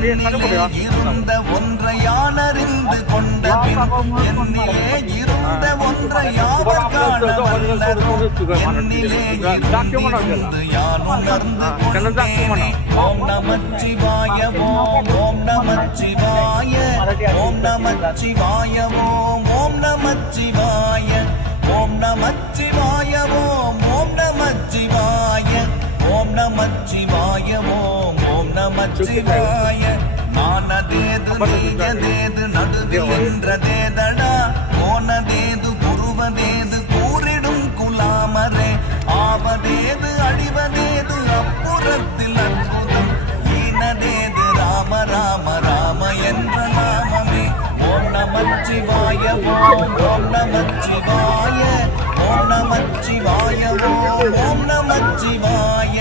என்னிலே இருந்த ஒன்றை யானறிந்து கொண்ட பின் என்னிலே இருந்த ஒன்றை யாவர் காண வல்லரோ என்னிலே இருந்து யான் உணர்ந்து கொண்டேனே ஓம் நமச்சிவாய ஓம் ஓம் நமச்சிவாய ஓம் நமச்சிவாய ஓம் ஓம் நமச்சிவாய ஓம் நமச்சிவாய ஓம் ஓம் நமச்சிவாய ஓம் நமச்சிவாய ஓம் ஓம் நமச்சிவாய நானதேது நீயதேது நடுவில் நின்றதேதடா போனதேது குருவதேது கூறிடும் குலாமரே ஆவதேது அழிவதேது அப்புறத்தில் அற்புதம் ஈனதேது ராம ராம ராம என்ற நாமமே ஓம் நமச்சிவாய ஓம் ஓம் நமச்சிவாய ஓம் நமச்சிவாய ஓம் ஓம் நமச்சிவாய